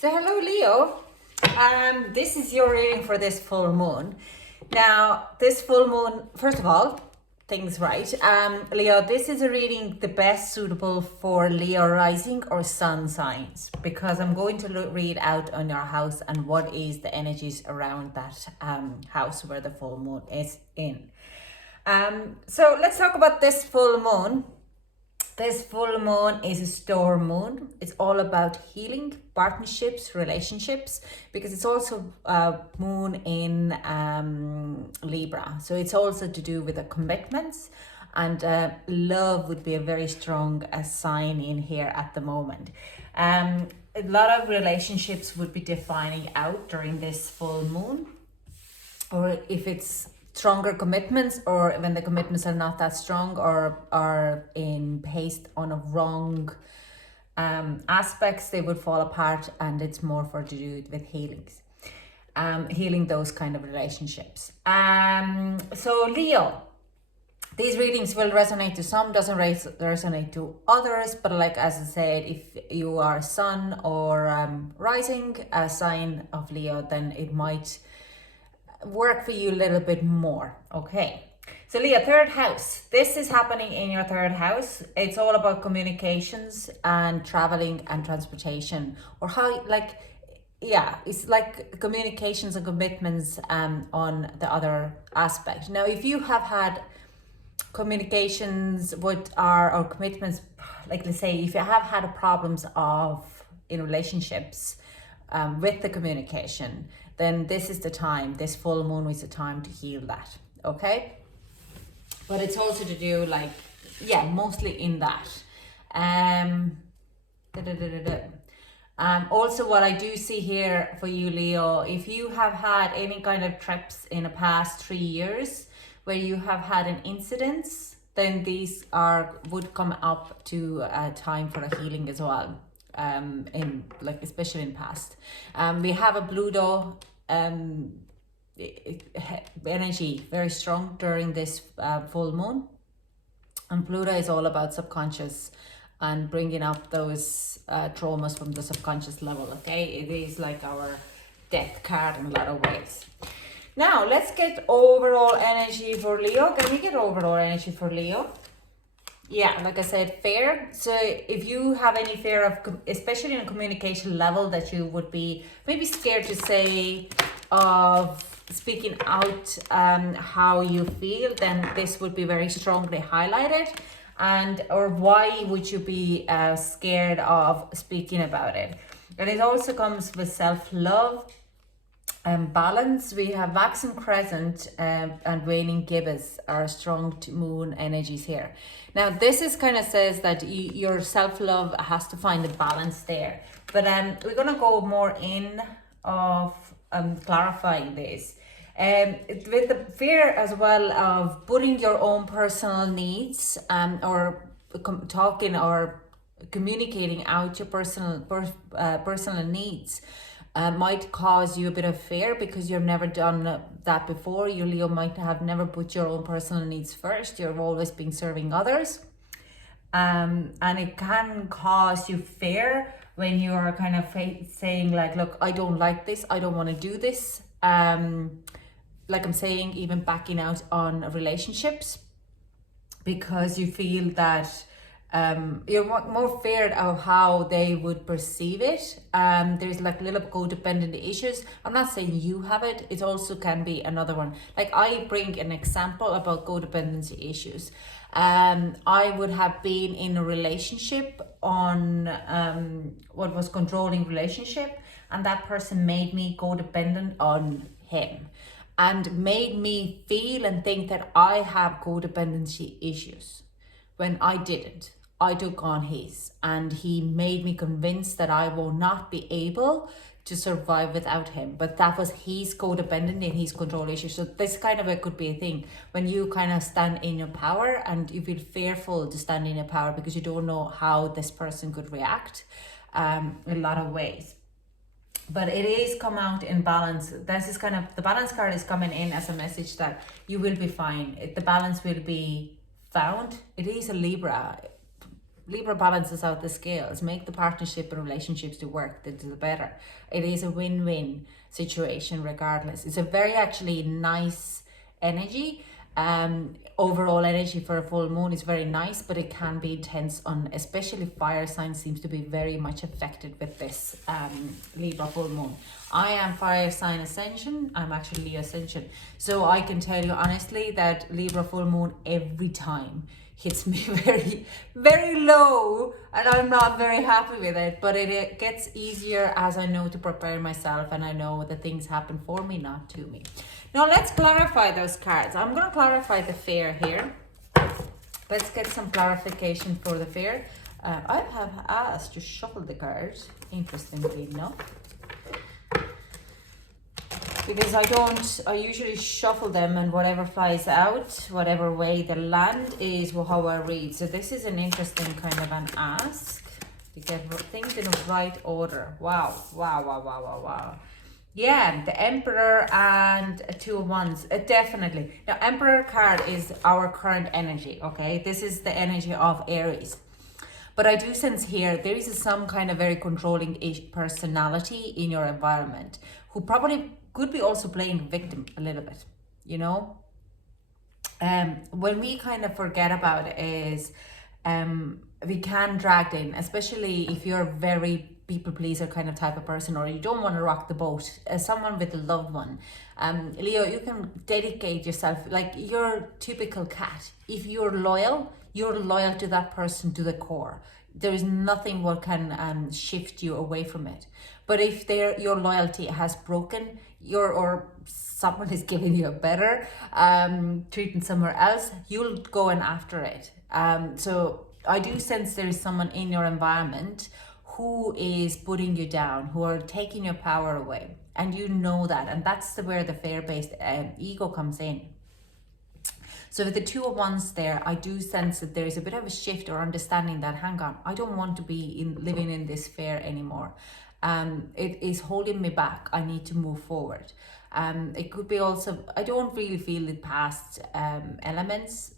So hello Leo, this is your reading for this full moon. Now this full moon, first of all, things right. Leo, this is a reading the best suitable for Leo rising or sun signs, because I'm going to read out on your house and what is the energies around that house where the full moon is in. So let's talk about this full moon. This full moon is a storm moon. It's all about healing, partnerships, relationships, because it's also moon in Libra. So it's also to do with the commitments, and love would be a very strong sign in here at the moment. A lot of relationships would be defining out during this full moon, or if it's stronger commitments, or when the commitments are not that strong or are based on a wrong aspects, they would fall apart, and it's more for to do with healings, healing those kind of relationships. So Leo, these readings will resonate to some, doesn't resonate to others, but like as I said, if you are sun or rising a sign of Leo, then it might work for you a little bit more. Okay, so Leo, third house, this is happening in your third house. It's all about communications and traveling and transportation, or how, like, yeah, it's like communications and commitments on the other aspect. Now if you have had communications or commitments, like let's say if you have had problems in relationships with the communication, then this is the time, this full moon is the time to heal that, okay? But it's also to do like, yeah, mostly in that. Also what I do see here for you, Leo, if you have had any kind of trips in the past 3 years where you have had an incidents, then these would come up to a time for a healing as well. In like especially in past, we have a Pluto energy very strong during this full moon, and Pluto is all about subconscious and bringing up those traumas from the subconscious level. Okay, it is like our death card in a lot of ways. Now let's get overall energy for Leo. Can we get overall energy for Leo? Yeah, like I said, fear. So if you have any fear of, especially in a communication level, that you would be maybe scared to say, of speaking out how you feel, then this would be very strongly highlighted. And or why would you be scared of speaking about it? And it also comes with self-love and balance. We have Waxing Crescent and Waning Gibbous are strong moon energies here. Now this is kind of says that your self-love has to find a balance there, but we're gonna go more in of clarifying this with the fear as well of putting your own personal needs or talking or communicating out your personal needs. Might cause you a bit of fear because you've never done that before. You, Leo, might have never put your own personal needs first. You've always been serving others. And it can cause you fear when you are kind of saying like, look, I don't like this. I don't want to do this. Like I'm saying, even backing out on relationships because you feel that you're more feared of how they would perceive it. There's like little codependent issues. I'm not saying you have it. It also can be another one. Like I bring an example about codependency issues. I would have been in a relationship on what was controlling relationship, and that person made me codependent on him and made me feel and think that I have codependency issues when I didn't. I took on his, and he made me convinced that I will not be able to survive without him. But that was his codependent and his control issue. So this kind of could be a thing when you kind of stand in your power and you feel fearful to stand in your power because you don't know how this person could react in a lot of ways. But it is come out in balance. This is kind of, the balance card is coming in as a message that you will be fine. The balance will be found. It is a Libra. Libra balances out the scales, make the partnership and relationships to work, the better. It is a win-win situation regardless. It's a very actually nice energy. Overall energy for a full moon is very nice, but it can be intense on, especially fire signs seems to be very much affected with this Libra full moon. I am fire sign ascension. I'm actually Leo ascension. So I can tell you honestly that Libra full moon every time hits me very, very low, and I'm not very happy with it, but it gets easier as I know to prepare myself, and I know that things happen for me, not to me. Now let's clarify those cards. I'm going to clarify the fair here. Let's get some clarification for the fair. I have asked to shuffle the cards, interestingly enough, because I usually shuffle them, and whatever flies out, whatever way they land is how I read. So this is an interesting kind of an ask to get things in the right order. Wow, wow, wow, wow, wow, wow. Yeah, the Emperor and Two of Wands, definitely. Now, Emperor card is our current energy, okay? This is the energy of Aries. But I do sense here, there is some kind of very controlling personality in your environment who probably could be also playing victim a little bit, you know? When we kind of forget about it is we can drag in, especially if you're very people pleaser kind of type of person, or you don't want to rock the boat as someone with a loved one. Leo, you can dedicate yourself like your typical cat. If you're loyal to that person to the core. There is nothing what can shift you away from it. But if your loyalty has broken, or someone is giving you a better treatment somewhere else, you'll go in after it. So I do sense there is someone in your environment who is putting you down, who are taking your power away, and you know that, and that's where the fear-based ego comes in. So with the Two of Wands there, I do sense that there is a bit of a shift or understanding that, hang on, I don't want to be living in this fear anymore. It is holding me back. I need to move forward. It could be also, I don't really feel the past elements,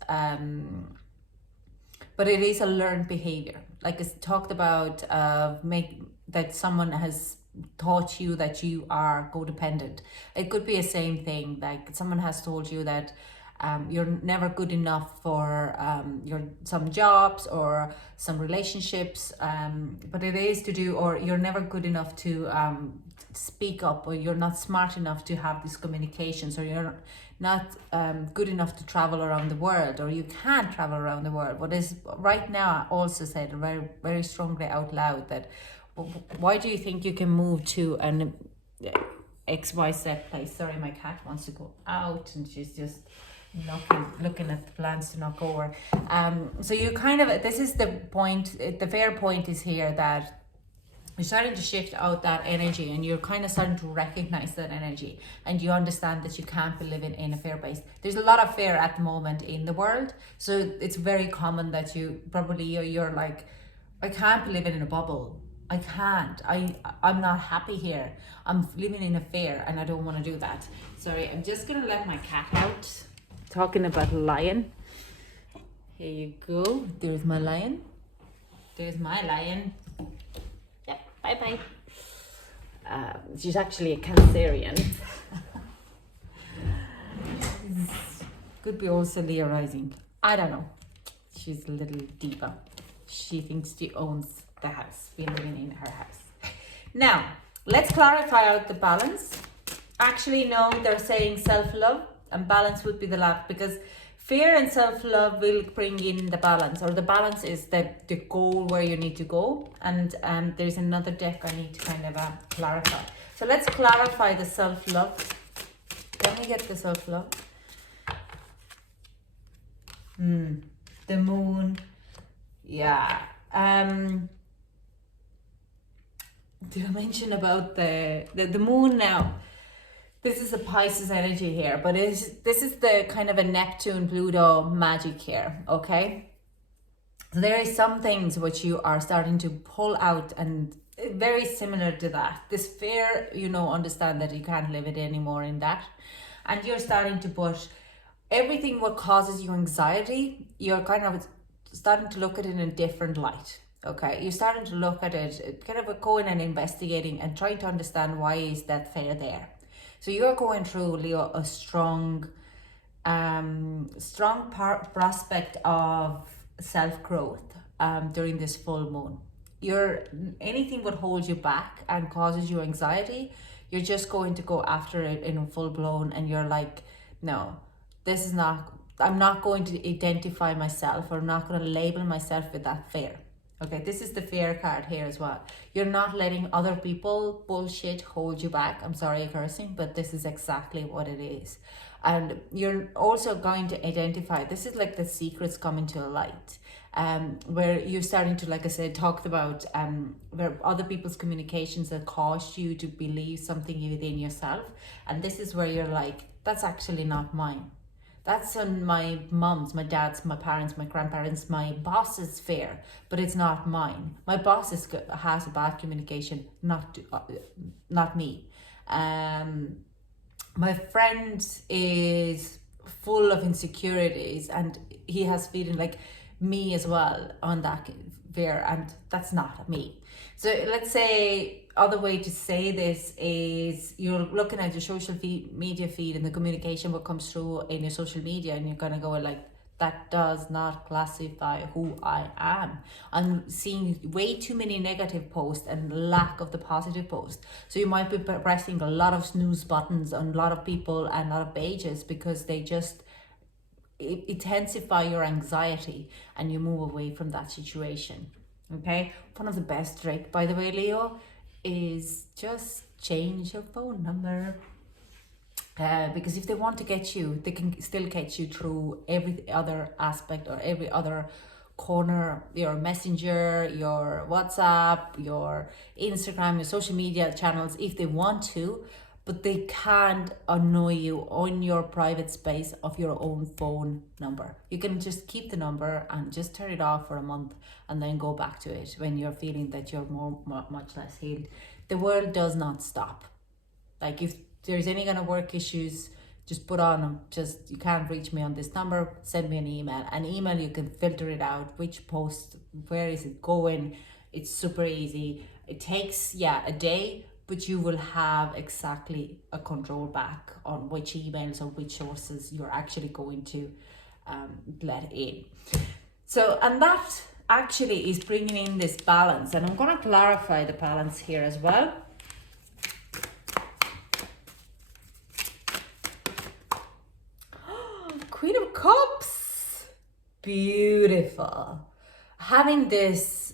but it is a learned behavior. Like it's talked about, that someone has taught you that you are codependent. It could be the same thing, like someone has told you that you're never good enough for some jobs or some relationships, but it is to do, or you're never good enough to speak up, or you're not smart enough to have these communications, or you're not good enough to travel around the world, or you can't travel around the world. What is right now also said very, very strongly out loud that why do you think you can move to an XYZ place? Sorry, my cat wants to go out and she's just looking at the plants to knock over. So you kind of, this is the point, the fair point is here that you're starting to shift out that energy, and you're kind of starting to recognize that energy, and you understand that you can't be living in a fear base. There's a lot of fear at the moment in the world, so it's very common that you're like, I can't be living in a bubble. I can't. I'm not happy here. I'm living in a fear, and I don't want to do that. Sorry, I'm just gonna let my cat out. Talking about lion. Here you go. There's my lion. There's my lion. Yep. Bye bye. She's actually a Cancerian. Could be also Leo rising. I don't know. She's a little diva. She thinks she owns the house. We're living in her house. Now, let's clarify out the balance. Actually, no, they're saying self-love, and balance would be the love, because fear and self-love will bring in the balance, or the balance is the goal where you need to go. And there's another deck I need to kind of clarify. So let's clarify the self-love. Can we get the self-love? The moon. Yeah. Did I mention about the moon now? This is a Pisces energy here, but this is the kind of a Neptune, Pluto magic here, okay? So there is some things which you are starting to pull out, and very similar to that. This fear, understand that you can't live it anymore in that. And you're starting to put everything what causes you anxiety, you're kind of starting to look at it in a different light. Okay, you're starting to look at it, kind of going and investigating and trying to understand why is that fear there. So you're going through, Leo, a strong prospect of self-growth during this full moon. Anything what holds you back and causes you anxiety, you're just going to go after it in full blown, and you're like, no, this is not, I'm not going to identify myself, or I'm not going to label myself with that fear. Okay, this is the fear card here as well. You're not letting other people bullshit hold you back. I'm sorry cursing, but this is exactly what it is. And you're also going to identify, this is like the secrets coming to light, where you're starting to, like I said, talked about where other people's communications have caused you to believe something within yourself. And this is where you're like, that's actually not mine. That's on my mom's, my dad's, my parents, my grandparents, my boss's fear, but it's not mine. My boss has a bad communication, not me. My friend is full of insecurities, and he has feeling like me as well on that fear, and that's not me. So let's say, other way to say this is, you're looking at your social media feed and the communication what comes through in your social media, and you're gonna go like, that does not classify who I am. I'm seeing way too many negative posts and lack of the positive posts. So you might be pressing a lot of snooze buttons on a lot of people and a lot of pages, because they just intensify your anxiety and you move away from that situation. Okay, one of the best tricks, by the way, Leo, is just change your phone number. Because if they want to get you, they can still get you through every other aspect or every other corner, your messenger, your WhatsApp, your Instagram, your social media channels, if they want to, but they can't annoy you on your private space of your own phone number. You can just keep the number and just turn it off for a month and then go back to it when you're feeling that you're much less healed. The world does not stop. Like, if there's any kind of work issues, just put on them. Just, you can't reach me on this number, send me an email. An email, you can filter it out, which post, where is it going. It's super easy. It takes, a day, but you will have exactly a control back on which emails or which sources you're actually going to let in. So, and that actually is bringing in this balance. And I'm going to clarify the balance here as well. Queen of Cups. Beautiful. Having this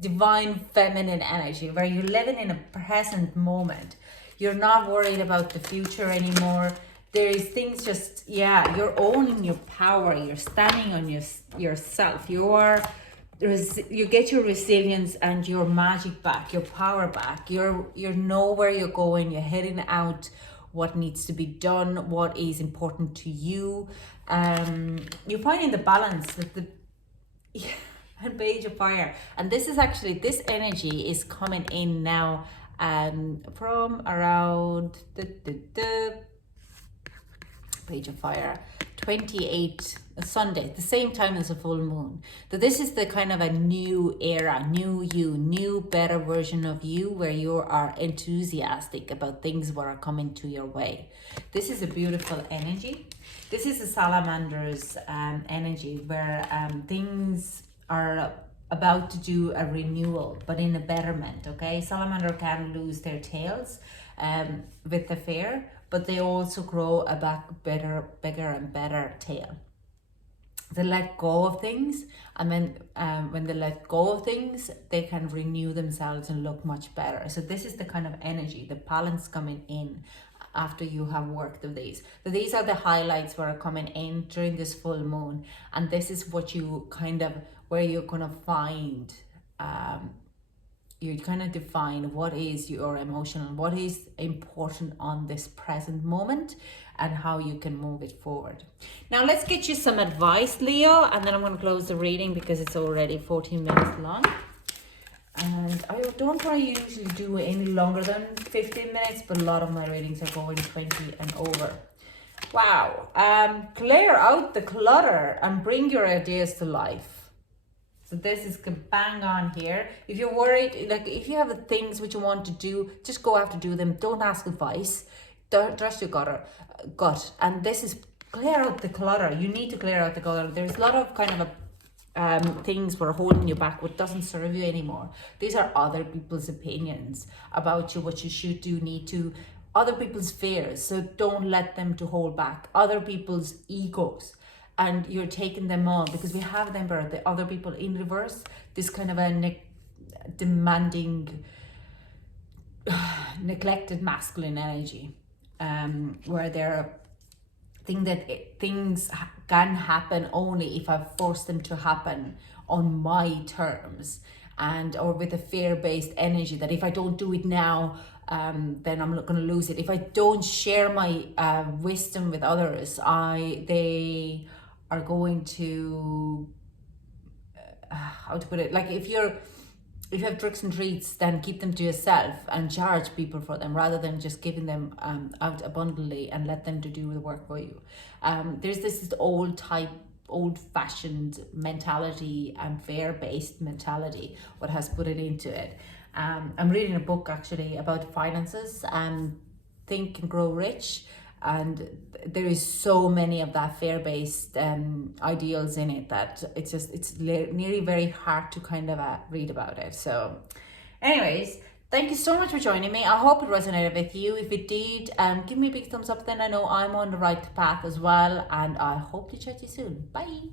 divine feminine energy where you're living in a present moment. You're not worried about the future anymore. There is things just, you're owning your power. You're standing on yourself. You get your resilience and your magic back, your power back. You know where you're going. You're heading out, what needs to be done, what is important to you. You're finding the balance with the and Page of Fire. And this is actually, this energy is coming in now from around the Page of Fire 28 Sunday, the same time as a full moon. So this is the kind of a new era, new you, new better version of you, where you are enthusiastic about things that are coming to your way. This is a beautiful energy. This is a salamander's energy, where things are about to do a renewal, but in a betterment. Okay, salamander can lose their tails with the fear, but they also grow a bigger and better tail. They let go of things, and then when they let go of things, they can renew themselves and look much better. So this is the kind of energy, the balance coming in after you have worked with these. So these are the highlights that are coming in during this full moon, and this is what you kind of, where you're gonna find you kind of define what is your emotional, what is important on this present moment, and how you can move it forward. Now let's get you some advice, Leo, and then I'm going to close the reading because it's already 14 minutes long. And I don't try usually do any longer than 15 minutes, but a lot of my readings are going 20 and over. Wow. Clear out the clutter and bring your ideas to life. So this is bang on here. If you're worried, like if you have things which you want to do, just go after do them. Don't ask advice. Don't trust your gut. And this is clear out the clutter. You need to clear out the clutter. There's a lot of kind of things were holding you back, what doesn't serve you anymore. These are other people's opinions about you, what you should do, need to, other people's fears. So don't let them to hold back. Other people's egos, and you're taking them on because we have them, the other people in reverse. This kind of a demanding, neglected masculine energy, where they're think that things can happen only if I force them to happen on my terms, and or with a fear-based energy that if I don't do it now, then I'm not going to lose it. If I don't share my wisdom with others, they are going to how to put it, like if you have tricks and treats, then keep them to yourself and charge people for them rather than just giving them out abundantly and let them to do the work for you. There's this old-fashioned mentality and fear-based mentality, what has put it into it. I'm reading a book actually about finances and Think and Grow Rich, and there is so many of that fear-based ideals in it that it's nearly very hard to kind of read about it. So anyways, thank you so much for joining me. I hope it resonated with you. If it did, give me a big thumbs up, then I know I'm on the right path as well, and I hope to chat to you soon. Bye.